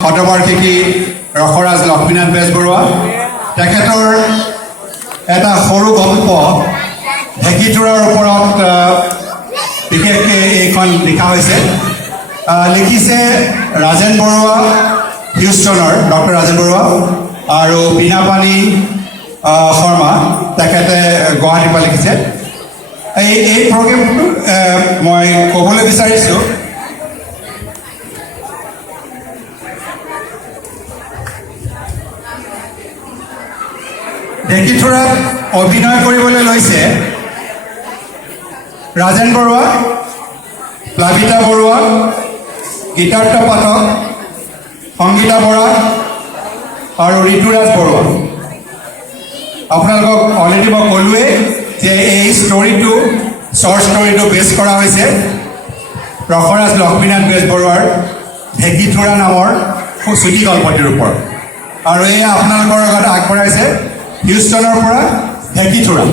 শতবাৰ্ষিকী ৰসৰাজ লক্ষ্মীনাথ বেজবৰুৱা তেখেতৰ এটা সৰু গল্প ঢেকীথোৰাৰ ওপৰত বিশেষকৈ এইখন লিখা হৈছে লিখিছে ৰাজেন বৰুৱা হিউষ্টনৰ ডক্টৰ ৰাজেন বৰুৱা আৰু বীণাপাণি শৰ্মা তেখেতে গুৱাহাটীৰ পৰা লিখিছে এই প্ৰগ্ৰেমটো মই ক'বলৈ বিচাৰিছোঁ ঢেকীথোৰাত অভিনয় কৰিবলৈ লৈছে ৰাজেন বৰুৱা প্লাবিতা বৰুৱা গীতাৰ্থ পাঠক সংগীতা বৰা আৰু ঋতুৰাজ বৰুৱা আপোনালোকক অলৰেডি মই ক'লোৱেই যে এই ষ্টৰিটো শ্বৰ্ট ষ্টৰিটো বেছ কৰা হৈছে ৰসৰাজ লক্ষ্মীনাথ বেজবৰুৱাৰ ঢেকীথোৰা নামৰ চুটি গল্পটিৰ ওপৰত আৰু এই আপোনালোকৰ আগত আগবঢ়াইছে হিউষ্টনৰ পৰা ঢেকীথোৰা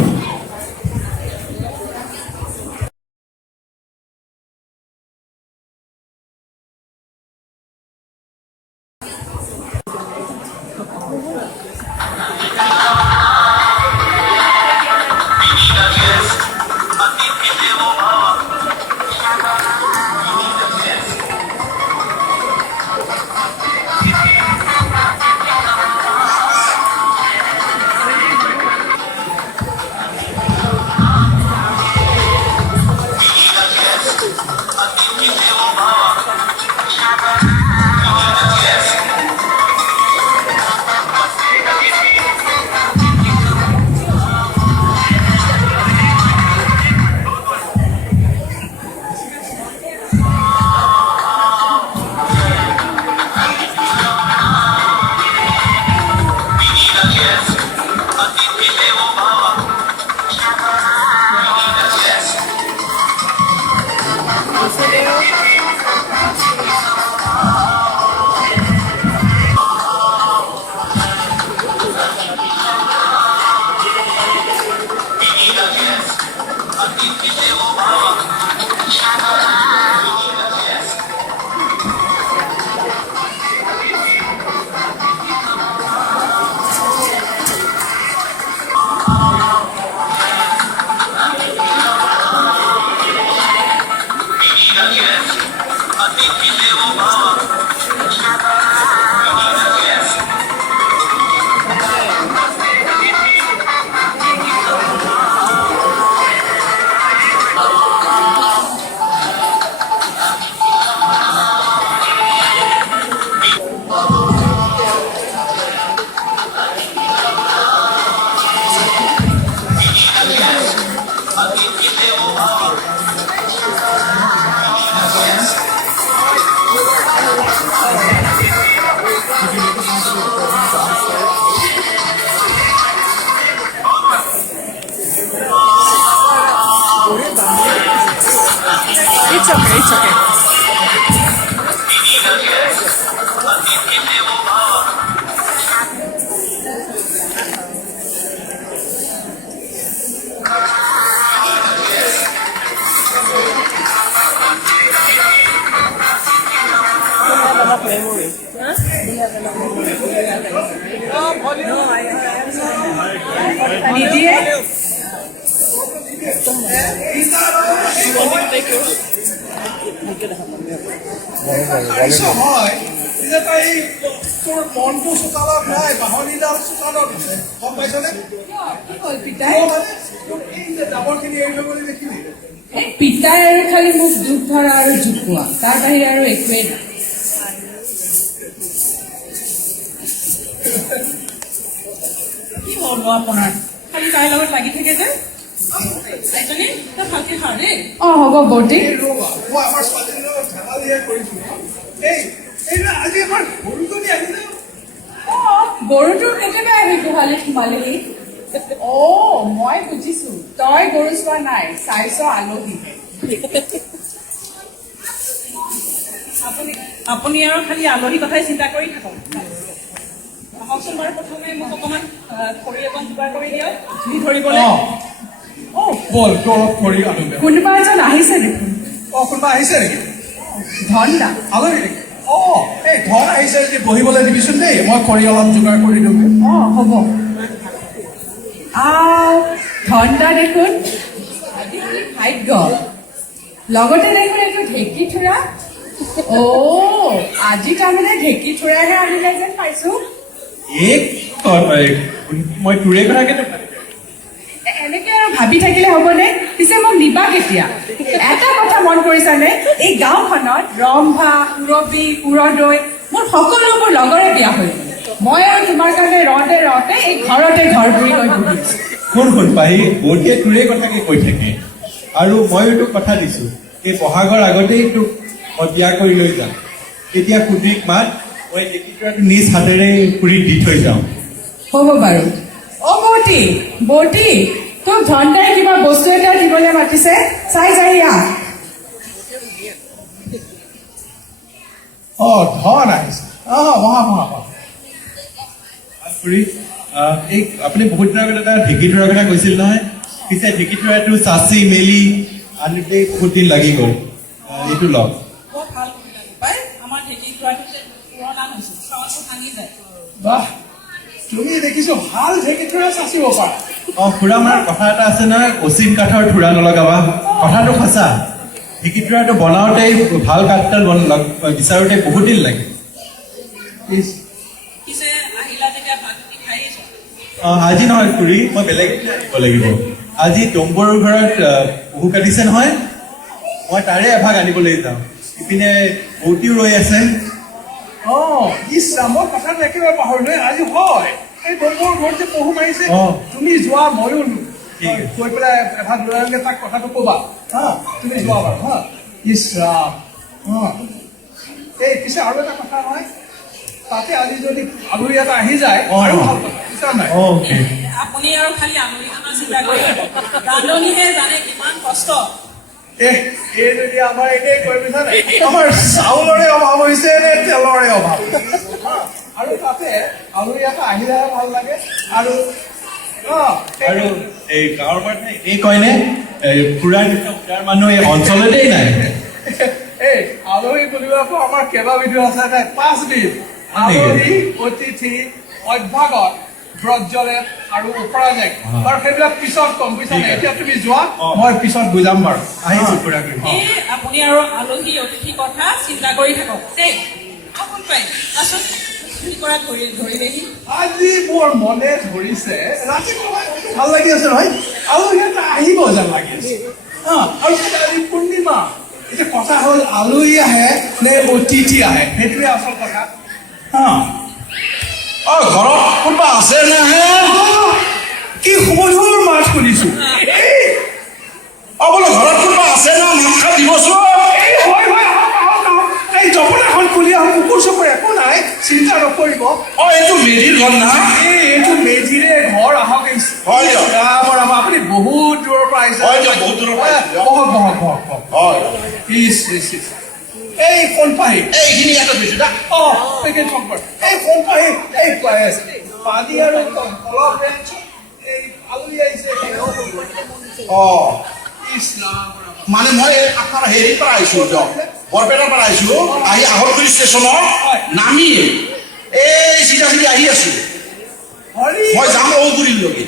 It's okay, it's okay. Memory. Huh? Do you have enough memory? No, I have. Did you? You want me to take yours? তোৰ মনটো চোতালত নাই বাহনীডাল চোতালত গম পাইছনে ডাবৰখিনি এৰি ল'বলৈ দেখিলি পিতাই আৰু খালি মোক দুখ ধৰা আৰু জোকোৱা তাৰ বাহিৰে আৰু একোৱেই নাই কি হ'ল আপোনাৰ খালি তাইৰ লগত লাগি থাকে যে হ'ব বৰ্তি আমাৰ ছোৱালীৰ লগত ধেমালিহে কৰিছোঁ আজি আমাৰ গৰুজনী আহিলে গৰুটোৰ কেতিয়াবা আহি গোহালিত সোমালেহি মই বুজিছো তই গৰু চোৱা নাই চাইছ আলহী আপুনি আৰু খালি আলহী কথাই চিন্তা কৰি থাকক আহকচোন বাৰু প্ৰথমে মোক অকণমান খৰি অকণ যোগাৰ কৰি দিয়ক জুই ধৰিবলৈ বল তলত কৰি আনোগে কোনোবা এজন আহিছে দেখোন কোনোবা আহিছে নেকি ধন দা আলহী নেকি এই ধন আহিছে যদি বহিবলৈ দিবিচোন দেই, মই খৰি অলপ যোগাৰ কৰি দিওঁ। হ'ব ধনদা দেখোন আজিকালি ভাগ্য লগতে দেখোন এইটো ঢেঁকী থোৰা আজি তাৰমানে ঢেঁকী থোৰাহে আহিলে যেন পাইছো মই তোৰে কথা কেনে এনেকে আৰু ভাবি থাকিলে হ'বনে পিছে মোক নিবা কেতিয়া এটা কথা মন কৰিছানে এই গাঁওখনত ৰম্ভা সুৰবি সুৰদৈ মোৰ সকলোবোৰ লগৰে বিয়া হৈ গ'ল মই আৰু তোমাৰ কাৰণে ৰওঁতে ৰওঁতে এই ঘৰতে ঘৰ ঘূৰি গৈ বহি আছো শুন পাহি বৌটিয়ে তোৰে কথাকে কৈ থাকে আৰু ময়ো তোক কথা দিছো এই বহাগৰ আগতেই তোক মই বিয়া কৰি লৈ যাম তেতিয়া পুত্ৰীক মাত মই ঢেঁকীটোৰাটো নিজ হাতেৰে পুৰীত দি থৈ যাওঁ হ'ব বাৰু বৌটি তোক ধনদাই কিবা বস্তু এটা দিবলৈ মাতিছে চাই যাই আহ ধন আহিছে খুৰী এই আপুনি বহুত দিনৰ আগত এটা ঢেঁকীটোৰাৰ কথা কৈছিল নহয় পিছে ঢেঁকীটোৰাটো চাচি মেলি আনোতে বহুত দিন লাগি গ'ল এইটো লওক বৰ ভাল কৰিলা পাই আমাৰ ঢেঁকী খোৱাটো পুৰণা হৈছে চাউলটো ভাঙি যায় বাহ তুমি দেখিছো ভাল ঢেঁকী থোৰা চাচিব পাৰা খুৰা আমাৰ কথা এটা আছে নহয় অচিন কাঠৰ থোৰা নলগাবা কথাটো সঁচা ঢেঁকীটোৰাটো বনাওঁতে ভাল কাঠডাল বিচাৰোঁতে বহুত দিন লাগে পিছে আহিলা যেতিয়া ভাতখিনি খাই আহিছা আজি নহয় খুৰী মই বেলেগ আনিব লাগিব আজি টম্বৰৰ ঘৰত পহু কাটিছে নহয় মই তাৰে এভাগ আনিবলৈ যাওঁ ইপিনে বৌটিও ৰৈ আছে মই কথাটো একেবাৰে পাহৰিলোৱে আজি হয় এই ডম্বৰ ঘৰত যে পহু মাৰিছে তুমি যোৱা ময়ো গৈ পেলাই এভাগ লৈ আনিলে তাক কথাটো ক'বা হা তুমি যোৱা বাৰু হা ইছৰাম এই পিছে আৰু এটা কথা নহয় তাতে আজি যদি আলহী এটা আহি যায় আৰু ভাল কথা বুজিছা নাই আপুনি আৰু খালি আলহীখনৰ চিন্তা কৰিব ৰান্ধনীহে জানে কিমান কষ্ট এই যদি আমাৰ এনেই কৈ বুজিছানে আমাৰ চাউলৰে অভাৱ হৈছে নে তেলৰে অভাৱ আৰু তাতে আলহী এটা আহিলেহে ভাল লাগে আৰু এই গাঁৱৰ মানুহে এই কয়নে খুৰাৰ মানুহ এই অঞ্চলতেই নাই এই আলহী বুলিবলৈ আমাৰ কেইবাবিধো আছে নাই 5 বিধ আলহী অতিথি অভ্যাগত ব্ৰজলে আৰু অপৰাজেক আৰু সেইবিলাক পিছত কম বুজিছা নাই এতিয়া তুমি যোৱা মই পিছত বুজাম বাৰু আহিছো খুৰা আপুনি আৰু আলহী অতিথি কথা চিন্তা কৰি থাকক দেই আপোন পাই আচোন ধৰিলেহি আজি মোৰ মনে ধৰিছে ৰাতিপুৱা ভাল লাগি আছে নহয় আলহী এটা আহিব যেন লাগি আছে আৰু আজি পূৰ্ণিমা এতিয়া কথা হ'ল আলহী আহে নে অতিথি আহে সেইটোৱে আচল কথা ঘৰত কোনোবা আছে নে কি সুমধুৰ মাত শুনিছো বোলো ঘৰত কোনোবা আছে না মাত খাই দিবচোন এই জপনাখন খুলি আহোঁ কুকুৰ চকুৰ একো নাই চিন্তা নকৰিব এইটো মেধিৰ ঘৰ না এইটো মেধিৰে ঘৰ আহক হয় দিয়ক। আপুনি বহুত দূৰৰ পৰা আহিছে হয় দিয়ক, বহুত দূৰৰ পৰা আহিছে। বহক হয় এই কোন পাহি এইখিনি ইয়াতে থৈছো দা পেকেট সম্পৰ্ক এই কোন পাহি এই পানী আৰু অলপ ৰেঞ্চ এই আলহী আহিছে মানে মই আপোনাৰ হেৰিৰ পৰা আহিছো দিয়ক বৰপেটাৰ পৰা আহিছো আহি আহতগুৰি ষ্টেচনত নামি এই চিধা আহি আছো মই যাম ঔগুৰিলৈকে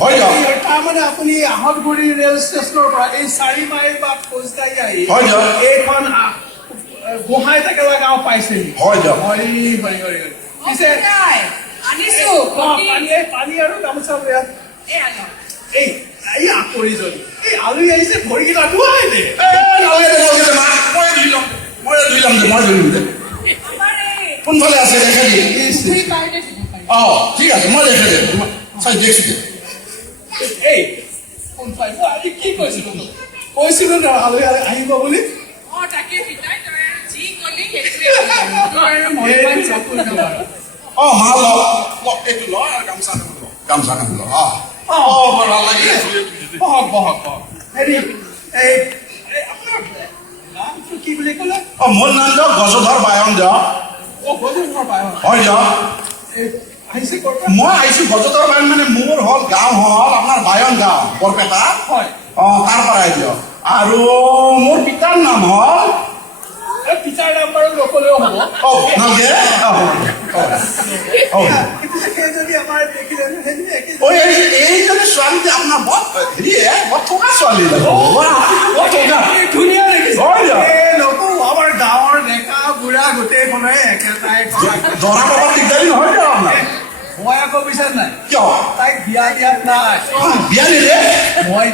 হয় দিয়ক। তাৰমানে আপুনি আহতগুৰি ৰেল ষ্টেচনৰ পৰা এই 4 মাইল বাট খোজকাঢ়ি আহি হয় দিয়ক। এইখন গোহাঁই টেকেলা গাঁও পাইছেহি হয় দিয়ক। পিছে আনিছো পানী আৰু গামোচা লৈ এই আকৰিজনী এই আলহী আহিছে ভৰিকেইটা ধুৱাই দে মই ধুই ল'ম দে কোনফালে আছে দেখে দি ঠিক আছে মই দেখে দে চাই দেখিছো দে এই আজি কি কৈছিলো কৈছিলো ন আলহী আহিব বুলি তাকে পিতাই তই যি কলি সেইটোৱে ভাল এইটো ল আৰু গামোচা ল বৰ ভাল লাগিলে বহক হেৰি এই আপোনাৰ নামটো কি বুলি ক'লে মোৰ নাম দিয়ক গজধৰ বায়ন দিয়ক হয় দিয়ক আহিছে ক'ৰ পৰা মই আহিছো গজধৰ বায়ন মানে মোৰ হ'ল গাঁও হ'ল আপোনাৰ বায়ন গাঁও বৰপেটা হয় তাৰ পৰাই দিয়ক আৰু মোৰ পিতাৰ নাম হ'ল পিতাৰ নাম বাৰু নকলেও হ'ব নালগে কিন্তু সেইজনী আমাৰ দেখিলে সেইজনী একে এইজনী ছোৱালী যে আপোনাৰ বৰ বৰ থকা ছোৱালী ধুনীয়া দেখিছে হয় দিয়ক। নকওঁ আমাৰ গাঁৱৰ ডেকা বুঢ়া গোটেইখনে একেটাই জনা পাব দিগদাৰী নহয় দিয়ক আপোনাৰ মই আকৌ বিচাৰ নাই কিয় তাইক বিয়া দিয়াত নাই বিয়া দিলে মই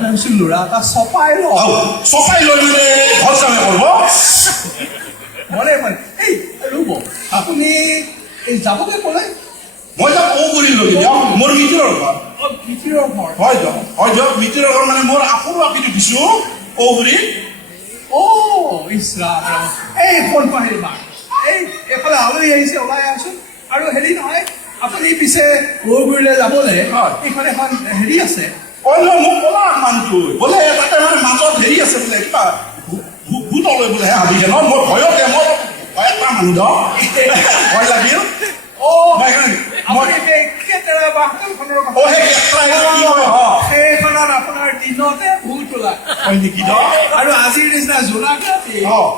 ভাবিছো ল'ৰা এটা চপাই লওঁ চপাই লৈ মানে ঘৰ কামে কৰিব মনে মই এই ৰ'ব আপুনি এই যাবগে ক'লে মই যাম কৰি লৈ দিয়ক মোৰ মিতিৰৰ ঘৰ ভিতৰৰ ঘৰ হয় দিয়ক মিতিৰৰ ঘৰ মানে মোৰ আপোনো আপিটো দিছো কৰি ইছৰাম এই ফোন পাহিৰ মাক এই এইফালে আলহী আহিছে ওলাই আছো আৰু হেৰি নহয় আপুনি পিছে গৌগুৰিলৈ যাবলৈ হয়। এইখন এখন হেৰি আছে অন্য মোক ক'লা মানুহটো বোলে তাতে মানে মাজত হেৰি আছে বোলে কিবা ভূতলৈ বোলে হাবিকে ন মই ভয়তে মই ভয় এটা মানুহ ধৰ ভয় লাগিল মই আপুনি সেই কেটেৰা বাহনখনৰ কথা সেই সেইখনত আপোনাৰ দিনতে ভূত ওলায় হয় নেকি ধৰ আৰু আজিৰ নিচিনা জোনাক ৰাতি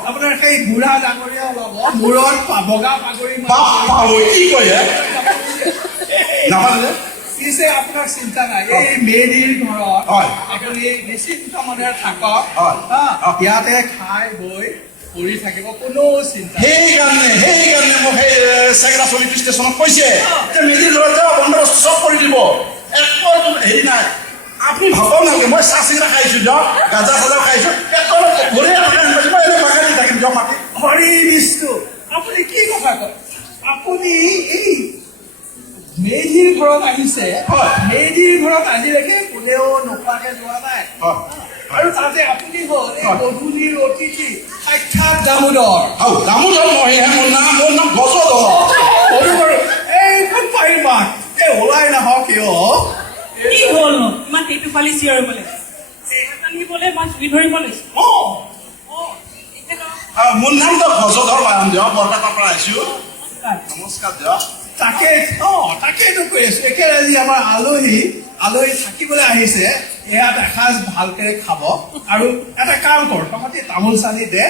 আপোনাৰ সেই বুঢ়া ডাঙৰীয়া ওলাব মূৰত বগা পাগৰি কি কয় নাপালে পিছে আপোনাৰ চিন্তা নাই এই মেৰিৰ ঘৰত হয়। আপুনি নিশ্চিন্ত মনেৰে থাকক হয়। ইয়াতে খাই বৈ পৰি থাকিব কোনো চিন্তা সেইকাৰণে মোক সেই চেগৰা চলিটো ষ্টেচনত কৈছে যে মিলি ধৰক বন্দোবস্ত চব কৰি দিব একো হেৰি নাই আপুনি ভাবক নালাগে মই চাহ চিঙৰা খাইছো দিয়ক গাজা চাজা খাইছো ঘূৰি বাগানি থাকিম দিয়ক মাতি হৰি বিষ্ণু আপুনি কি কথা কয় আপুনি এই মেজিৰ ঘৰত আহিছে হয়। মেজিৰ ঘৰত আজিলৈকে কোনেও নোখোৱাকে যোৱা নাই আৰু তাতে আপুনি হ'ল এই গধূলিৰ অতিথি সাক্ষাৎ দামোদৰ দামোদৰ মহিহে মোৰ নাম গজধৰ এইখন পাৰিবা এই ওলাই নাহক কিয় কি হ'ল ইমান সেইটো ফালি চিঞৰিবলৈ আনিবলৈ মই জুই ধৰিব লৈছো মোৰ নামটো গজধৰ বায়ন দিয়ক বৰপেটাৰ পৰা আহিছো নমস্কাৰ দিয়ক তাকেইতো কৈ আছো একেবাৰে আজি আমাৰ আলহী থাকিবলৈ আহিছে ইয়াত এসাঁজ ভালকে খাব আৰু এটা কাম কৰ তহঁতি তামোল চালি দে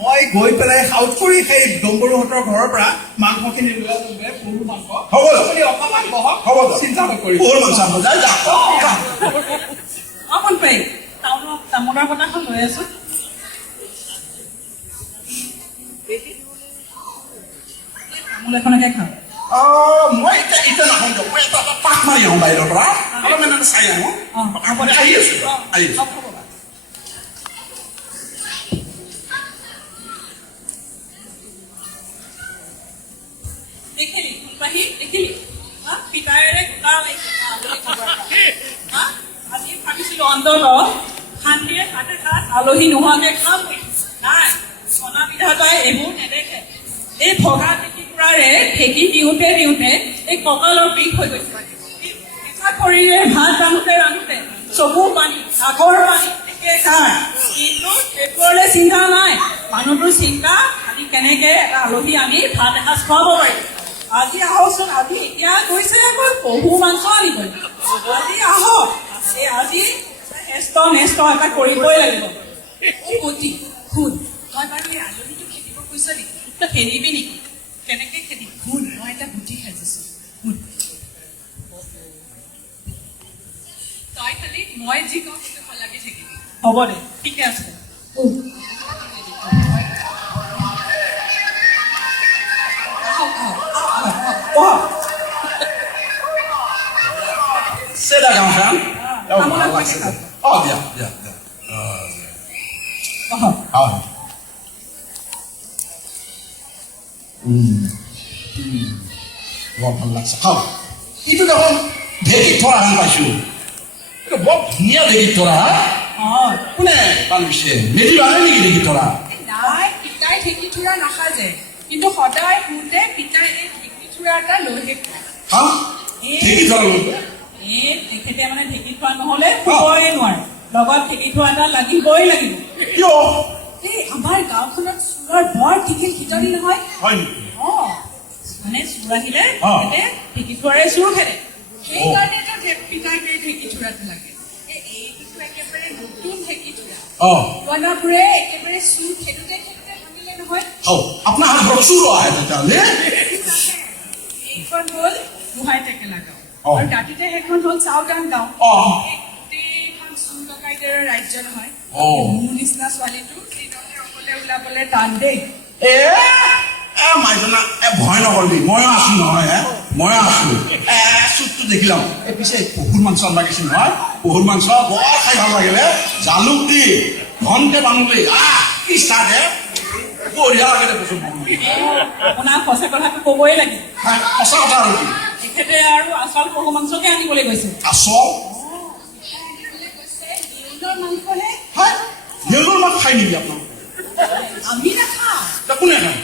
মই গৈ পেলাই সাউট কৰি সেই ডম্বৰুহঁতৰ ঘৰৰ পৰা মাংসখিনি লৈ আনোগে পহু মাংস হ'ব আপুনি অকণমান বহক হ'ব চিন্তা নকৰিব পহুৰ মাংস আনিব যায় যাওক অকণ পাৰি তামোলৰ বটাখন লৈ আছো তামোল এখনকে খাওঁ মই এতিয়া নাহোঁ দিয়ক মই এটা পাক মাৰি আহোঁ বাহিৰৰ পৰা অলপমান চাই আহোঁ আহি আছো আহি আছো দেখিলি ফুলপাহি দেখিলি পিতায়েৰে গোটা ওলাইছে আজি ভাবিছিলো অন্তত শান্তিৰে হাতে খাত আলহী নোহোৱাকে খাম নাই সনা বিধাতাই এইবোৰ নেদেখে এই ভগা ঢেঁকীকুৰাৰে ঢেঁকী দিওঁতে এই কঁকালৰ বিষ হৈ গৈছে পিঠা খৰিৰে ভাত ৰান্ধোতে চকুৰ পানী আগৰ পানী একেকাৰ কিন্তু সেইবোৰলৈ চিন্তা নাই মানুহটোৰ চিন্তা আজি কেনেকে এটা আলহী আনি ভাত এসাঁজ খুৱাব পাৰিম আজি আহকচোন আজি এতিয়া গৈছে আকৌ পহু মাংস আনিবলৈ আজি আহক আজি নেষ্ট এটা কৰিবই লাগিব গতি শুন মই বাৰু এই আলহীটো খেদিব কৈছ নেকি তই খেদিবি নেকি কেনেকে খেদিম শুন মই এটা বুদ্ধি সাজিছো শুন তই খালি মই যি কওঁ সেইটো ভাল লাগি থাকিবি হ'ব দে ঠিকে আছে Say that down, fam. তামোল এখনকে খাওঁ Yeah. বৰ ভাল লাগছে খাওঁ এইটো দেখোন ঢেঁকীত থৰা হেন পাইছো এইটো বৰ ধুনীয়া ঢেঁকীত থৰা কোনে বানিছে মেজি বানে নেকি ঢেঁকীত থৰা নাই পিতাই ঢেঁকীথোৰা নাসাজে কিন্তু সদায় শুওঁতে পিতাই এই ঢেঁকীথোৰা এটা লৈহে খায় হা ঢেঁকীত থৰা লৈ তেখেতে মানে ঢেঁকী থোৱা নহলে শুবই নোৱাৰে লগত ঢেঁকী থোৱা এটা লাগিবই লাগিব কিয় এই আমাৰ গাঁওখনত চোৰৰ বৰ টিকিল খিতনি নহয় হয় নেকি মানে চোৰ আহিলে তেখেতে ঢেঁকী থোৱাৰে চোৰ খেলে সেইকাৰণেতো পিতাক এই ঢেঁকীথোৰাটো লাগে এইটোতো একেবাৰে নতুন ঢেঁকীথোৰা পুৰণাবোৰে একেবাৰে চোৰ খেলোতে নহয় হওক আপোনাৰ হাত ঘৰত চুৰ আহে তেতিয়াহ'লে এইখন হ'ল গোহাঁই টেকেলা গাঁও অ। আৰু দাঁতিতে সেইখন হ'ল চাওগাং গাঁও অ গোটেইখন চুৰ ডকাইতেৰে ৰাজ্য নহয় অ। মোৰ নিচিনা ছোৱালীটো দিনতে অকলে ওলাবলৈ টান দেই মাইজনা ভয় নকৰিবি ময়ো আছো নহয় ময়ো আছো চুপটো দেখিলাম পিছে পহুৰ মাংস লাগিছিল নহয় পহুৰ মাংস বৰ খাই ভাল লাগিলে জালুক দি ঘনকে বান্ধি কি স্বাদ বঢ়িয়া লাগে দে কৈছো আপোনাক সঁচা কথাটো ক'বই লাগিব সঁচা কথা আৰু কি তেখেতে আৰু আচল পহু মাংসকে আনিবলৈ গৈছে আচল নিউলৰ মাংসহে হয় নেউলৰ মাছ খাই নেকি আপোনালোকে আমি নাখাওঁ কোনে খায়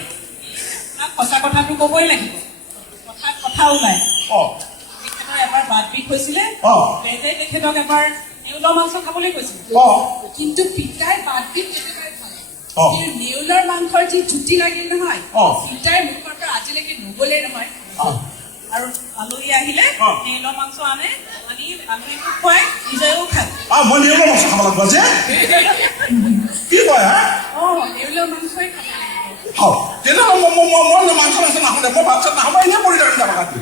আপোনাক সঁচা কথাটো ক'বই লাগিব কথাত কথা ওলায় অ তেখেতৰ এবাৰ বাত বিষ হৈছিলে অ। বেজে তেখেতক এবাৰ নেউলৰ মাংস খাবলৈ কৈছিল অ কিন্তু পিতাই বাদ দি একেবাৰে খালে অ। কিন্তু নেউলৰ মাংসৰ যি জুতি লাগিল নহয় অ। পিতাই মুখৰ পৰা আজিলৈকে নগলেই নহয় অ আৰু আলহী আহিলে অ। নেউলৰ মাংস আনে আনি আলহীকো খুৱাই নিজেও খায় মই নেউলৰ মাছ খাব লাগিব যে কি কয় নেউলৰ মাংসই খাব লাগিব হওক তেতিয়াহ'লে মই মাংস মাছ নাখাওঁ দে মই ভাত চাত নাখাওঁ এনেই পৰি থাকিম যাব কাটি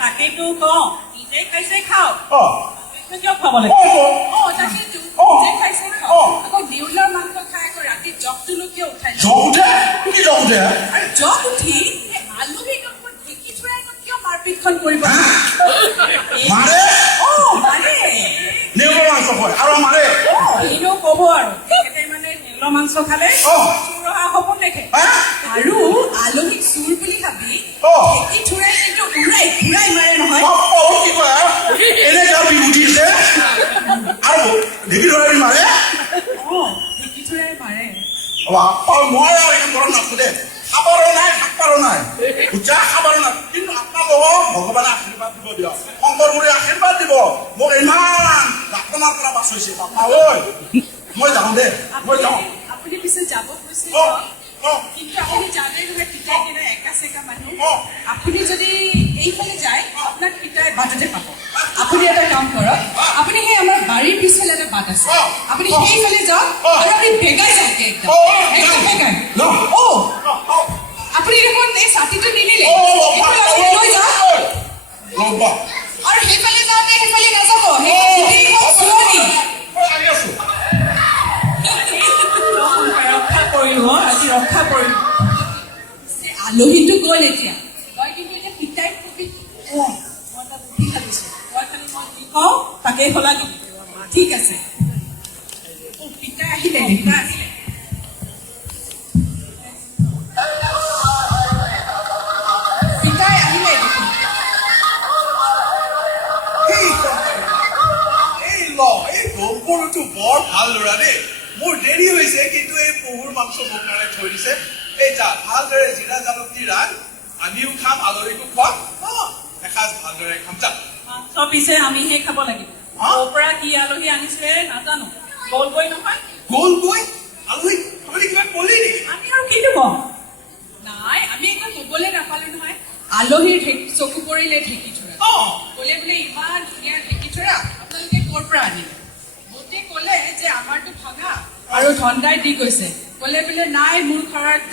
তাকেইতো কওঁ নিজে খাইছে খাওক অ কিয় খুৱাব লাগে তাকেইতো অ। যে খাইছে খাওক। অ। আকৌ নেউলৰ মাংস খাই আকৌ ৰাতি জগটোনো কিয় উঠাই লয়? জগ উঠে কি জগ উঠে আৰু জগ উঠি এই আলহীক আকৌ ঢেঁকী থোৱাই আকৌ কিয় মাৰপিটখন কৰিব মাৰে মাৰে নেউলৰ মাংস কয় আৰু মাৰে এনেও ক'ব আৰু তেখেতে মানে নেউলৰ মাংস খালে অ। চোৰ অহা সপোন দেখে আৰু আলহীক চুৰ বুলি ভাবি অ। ঢেঁকী থোৱাই কিন্তু উৰাই ঘূৰাই মাৰে নহয় কি কয় এনে গাৰ বিষ উঠিছে আৰু ঢেঁকী ধৰাই মাৰে ঢেঁকী থোৱাই মাৰে মই আৰু একদম ঘৰত নাথো দে খাবাৰো নাই শাকপাৰো নাই বুজা খাবাৰো নাই কিন্তু আপোনালোকক ভগৱানে আশীৰ্বাদ দিব দিয়ক শংকৰগুৰুৱে আশীৰ্বাদ দিব মোক ইমান ডাক্তৰৰ পৰা বাচৈছে বাপা ঐ মই যাওঁ দে মই যাওঁ আপুনি পিছে যাব কৈছে অ অ কিন্তু আপুনি জানে নহয় পিতাই কেনে একা চেকা মানুহ অ। আপুনি যদি এইফালে যায় আপোনাক পিতাই বাটতে পাব আপুনি এটা কাম কৰক আপুনি সেই আমাৰ বাৰীৰ পিছফালে এটা বাট আছে অ। আপুনি সেইফালে যাওক অ। আৰু আপুনি বেগাই যাওক একদম অ। একদম বেগাই ন আপুনি দেখোন এই ছাতিটো নিনিলে অ এইফালে আপুনি লৈ যাওক ৰ'বা আৰু সেইফালে যাওঁতে সেইফালে নাযাব সেইখন চুৰণি আহি আছো ৰক্ষা কৰিলো আজি ৰক্ষা কৰিলো আলহীটো গ'ল এতিয়া তই কিন্তু এতিয়া পিতাই কবি মই এটা বুদ্ধি ভাবিছো তই খালি মই যি কওঁ তাকেই সলা দিবি ঠিক আছে পিতাই আহিলে পিতাই আহিলে পিতাই আহিলে দেখোন এই ল এই গম্পৰুটো বৰ ভাল ল'ৰা দেই মোৰ দেৰি হৈছে কিন্তু এই পহুৰ মাংস মোৰ কাৰণে থৈ দিছে এই যা ভালদৰে জিৰা জালুক দি ৰাখ আমিও খাম আলহীকো খুৱাম এসাঁজ ভালদৰে খাম যা মাংস পিছে আমিহে খাব লাগিব হা? ক'ৰ পৰা কি আলহী আনিছে নাজানো গ'লগৈ নহয় গ'ল গৈ আলহী আপুনি কিবা ক'লি নেকি আমি আৰু কিনো কম নাই আমি একো ক'বলৈ নাপালো নহয় আলহীৰ চকু পৰিলে ঢেঁকী থোৰা অ ক'লে বোলে ইমান ধুনীয়া ঢেঁকী থোৰা আপোনালোকে ক'ৰ পৰা আনিলে বহুতে ক'লে যে আমাৰতো ভঙা আৰু ধন্দাই দি গৈছে ক'লে বোলে নাই মোৰ ঘৰত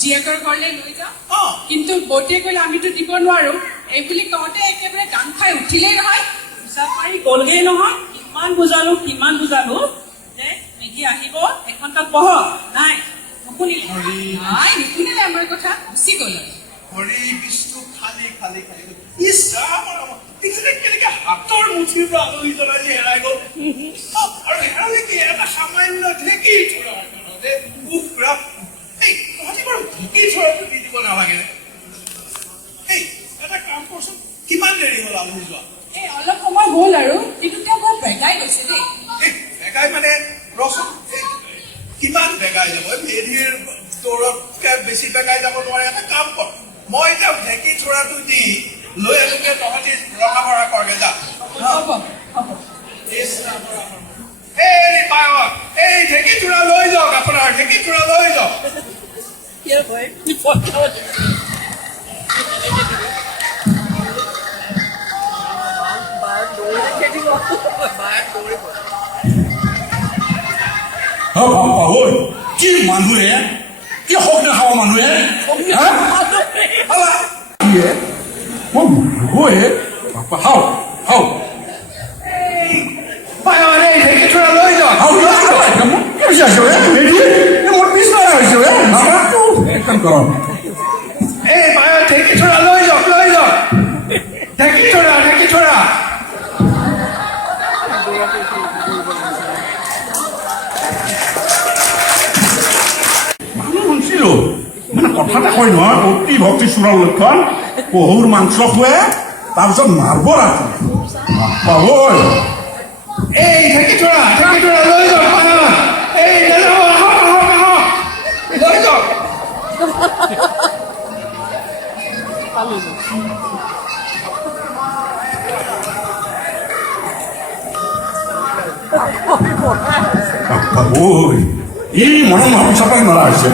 জীয়েকৰ ঘৰলৈ লৈ যাওঁ অ কিন্তু বৌতিয়ে ক'লে আমিতো দিব নোৱাৰো এই বুলি কওঁতে একেবাৰে গান খাই উঠিলেই নহয় হিচাপ মাৰি গ'লগেই নহয় কিমান বুজালো যে মেগী আহিব এঘণ্টাত বহক নাই নুশুনিলে নাই নুশুনিলে আমাৰ কথা গুচি গ'ল হৰি বিষ্ণু খালি খালি খালি ইছ ৰাম ৰাম দেখিলে কেনেকে হাতৰ মুঠিৰ পৰা আলহীজন আজি হেৰাই গ'ল আৰু হেৰালে কি এটা সামান্য ঢেঁকী থোৰা উফ ৰাম এই তহঁতি বাৰু ঢেঁকী থোৰাটো দি দিব নালাগে এই এটা কাম কৰচোন কিমান দেৰি হ'ল আলহী যোৱা এই অলপ সময় হ'ল আৰু কিন্তু তেওঁ বৰ বেগাই গৈছে দেই এই বেগাই মানে ৰচোন কিমান বেগাই যাব মেধিৰ দৌৰতকে বেছি বেগাই যাব নোৱাৰে এটা কাম কৰ মই এতিয়া ঢেঁকী থোৰাটো দি লৈ আনোগে তহঁতি ৰখা ভৰা কৰগে যা হ'ব হ'ব ইছ ৰাম ৰাম ৰাম। এই পায়ক এই ঢেঁকী থোৰা লৈ যাওক আপোনাৰ ঢেঁকী থোৰা লৈ যাওক কি মানুহে কি মানুহে হা আলা ইয়ে ও ওয়ে হাও হাও পায়াৰে ঢেঁকী থোৰা লৈ যাওক হাও কি হৈছে মোৰ পিছলা হৈছে একদম কৰ এই পায়া ঢেঁকী থোৰা লৈ যাওক ঢেঁকী থোৰা মানুহ শুনিছিলো মানে কথা এটা কয় নহয় অতি ভক্তি চোৰৰ লক্ষণ পহুৰ মাংস খুৱে তাৰপিছত মাৰিব ৰাখে পাবই এই ঢেঁকী থোৰা লৈ যাওক পায়া এই নাযাব আহক লৈ যাওক পাবই ই মনে ভাবি চাপাই নৰা হৈছে